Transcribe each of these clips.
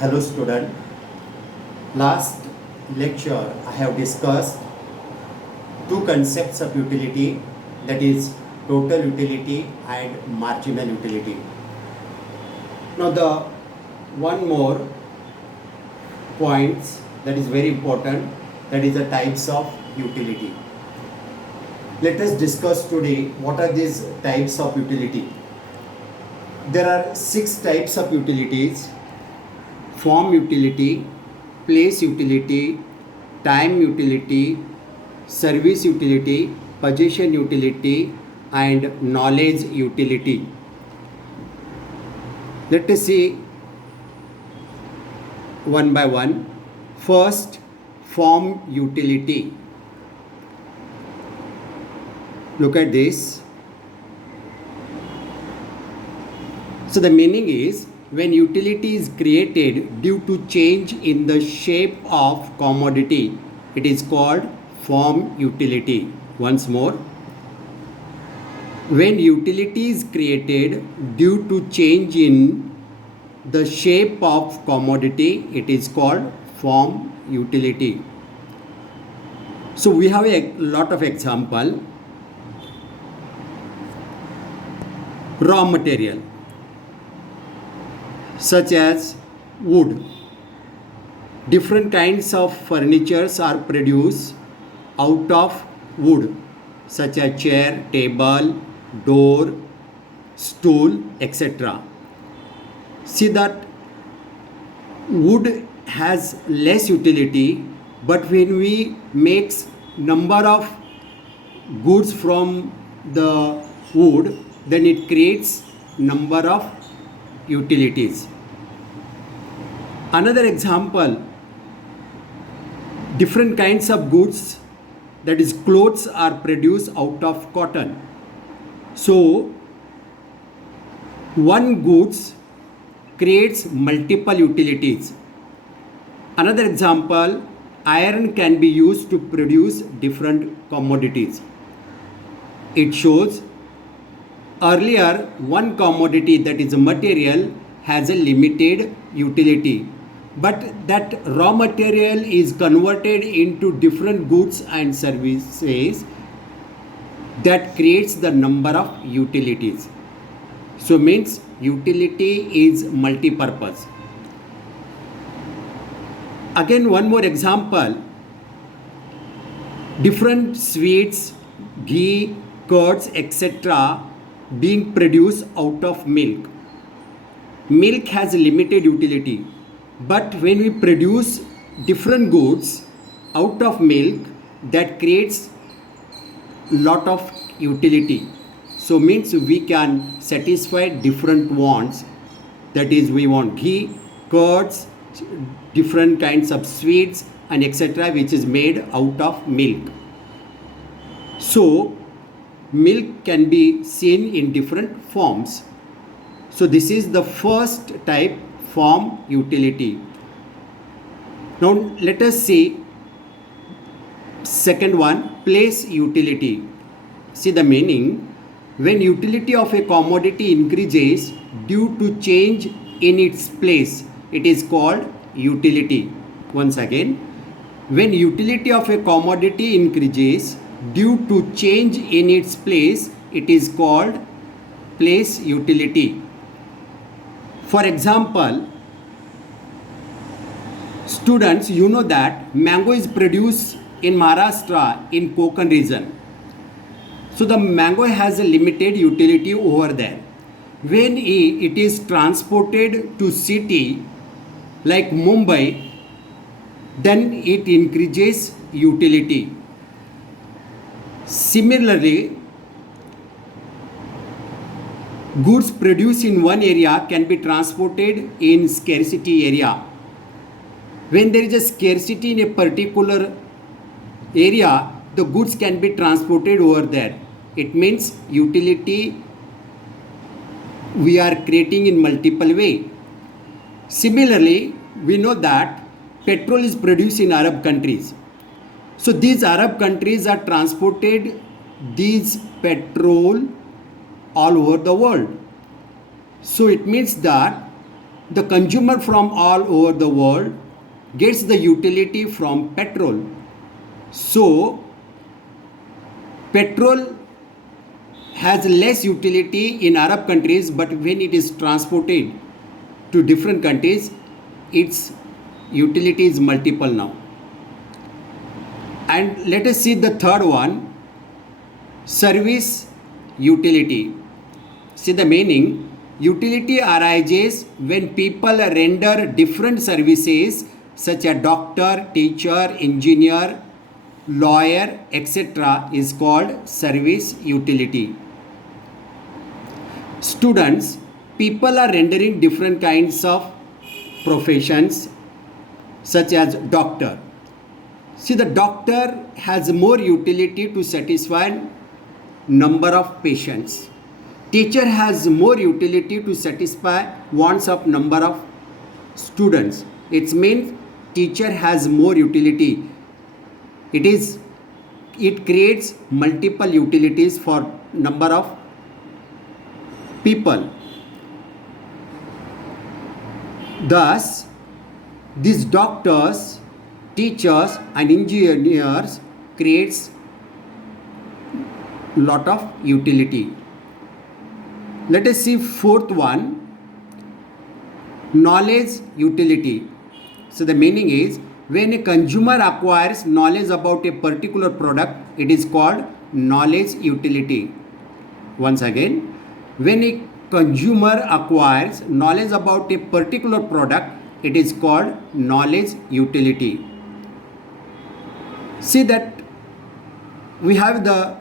Hello student. Last lecture I have discussed two concepts of utility, that is total utility and marginal utility. Now the one more points that is very important, that is the types of utility. Let us discuss today what are these types of utility. There are 6 types of utilities: form utility, place utility, time utility, service utility, possession utility, and knowledge utility. Let us see one by one. First, form utility. Look at this. So the meaning is, when utility is created due to change in the shape of commodity, it is called form utility. Once more, when utility is created due to change in the shape of commodity, it is called form utility. So we have a lot of example. Raw material such as wood. Different kinds of furnitures are produced out of wood, such as chair, table, door, stool, etc. See that wood has less utility, but when we make number of goods from the wood, then it creates number of utilities. Another example, different kinds of goods, that is clothes, are produced out of cotton. So one goods creates multiple utilities. Another example, iron can be used to produce different commodities. It shows earlier one commodity, that is a material, has a limited utility, but that raw material is converted into different goods and services that creates the number of utilities. So means utility is multi-purpose. Again, one more example, different sweets, ghee, curds, etc. being produced out of milk. Milk has a limited utility, but when we produce different goods out of milk, that creates lot of utility. So means we can satisfy different wants, that is we want ghee, curds, different kinds of sweets and etc. which is made out of milk. So milk can be seen in different forms. So this is the first type, form utility. Now let us see second one, place utility. See the meaning, when utility of a commodity increases due to change in its place, it is called utility. Once again, when utility of a commodity increases due to change in its place, it is called place utility. For example, students, you know that mango is produced in Maharashtra in Konkan region. So the mango has a limited utility over there. When it is transported to city like Mumbai, then it increases utility. Similarly, goods produced in one area can be transported in scarcity area. When there is a scarcity in a particular area, the goods can be transported over there. It means utility we are creating in multiple way. Similarly, we know that petrol is produced in Arab countries. So these Arab countries are transported these petrol all over the world. So it means that The consumer from all over the world gets the utility from petrol. So, petrol has less utility in Arab countries, but when it is transported to different countries, its utility is multiple now. And let us see the third one, service utility. See the meaning. Utility arises when people render different services such as doctor, teacher, engineer, lawyer, etc. is called service utility. Students, people are rendering different kinds of professions such as doctor. See, the doctor has more utility to satisfy number of patients. Teacher has more utility to satisfy wants of number of students. It means teacher has more utility. It creates multiple utilities for number of people. Thus, these doctors, teachers and engineers creates lot of utility. Let us see fourth one, knowledge utility. So the meaning is when a consumer acquires knowledge about a particular product, it is called knowledge utility. Once again, when a consumer acquires knowledge about a particular product, it is called knowledge utility. See that we have the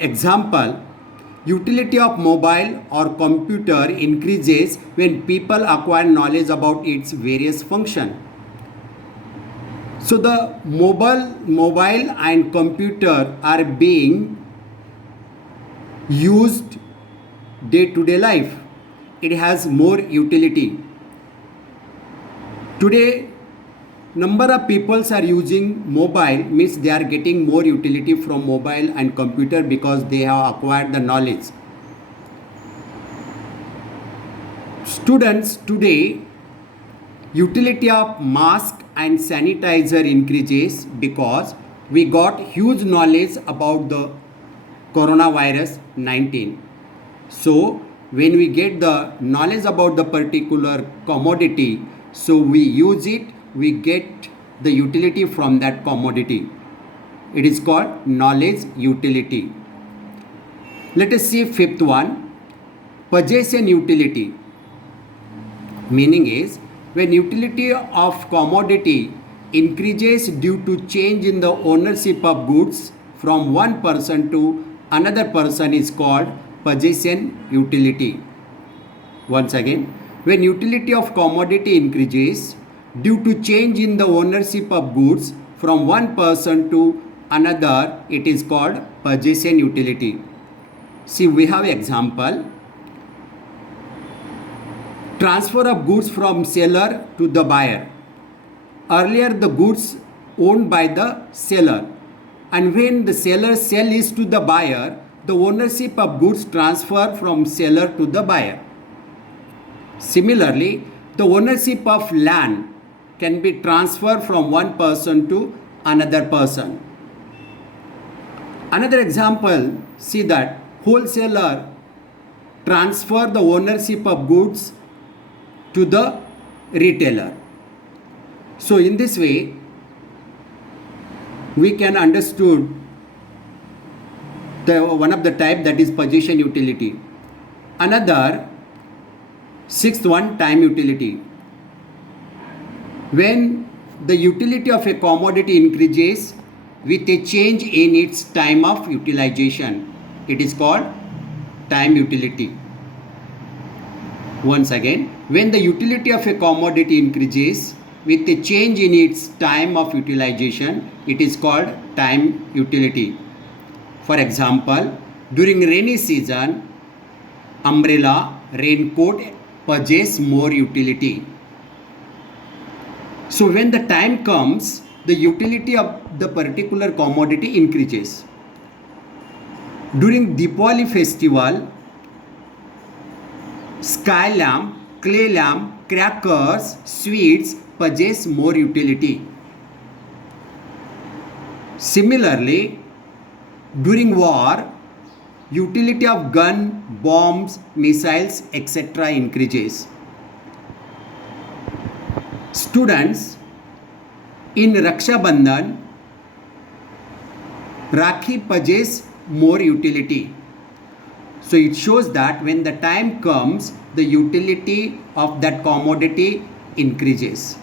example, utility of mobile or computer increases when people acquire knowledge about its various functions. So the mobile and computer are being used day-to-day life. It has more utility. Today, number of people are using mobile, means they are getting more utility from mobile and computer because they have acquired the knowledge. Students today, utility of mask and sanitizer increases because we got huge knowledge about the coronavirus 19. So when we get the knowledge about the particular commodity, so we use it, we get the utility from that commodity. It is called knowledge utility. Let us see fifth one, possession utility. Meaning is when utility of commodity increases due to change in the ownership of goods from one person to another person is called possession utility. Once again, when utility of commodity increases due to change in the ownership of goods from one person to another, it is called possession utility. See, we have example. Transfer of goods from seller to the buyer. Earlier, the goods owned by the seller, and when the seller sells to the buyer, the ownership of goods transfer from seller to the buyer. Similarly, the ownership of land can be transferred from one person to another person. Another example, see that wholesaler transfer the ownership of goods to the retailer. So in this way, we can understood the one of the type, that is possession utility. Another sixth one, time utility. When the utility of a commodity increases with a change in its time of utilization, it is called time utility. Once again, when the utility of a commodity increases with a change in its time of utilization, it is called time utility. For example, during rainy season, umbrella, raincoat possess more utility. So when the time comes, the utility of the particular commodity increases. During Diwali festival, sky lamp, clay lamp crackers, sweets possess more utility. Similarly, during war, utility of gun, bombs, missiles, etc. increases. Students, in Raksha Bandhan, Rakhi possess more utility. So it shows that when the time comes, the utility of that commodity increases.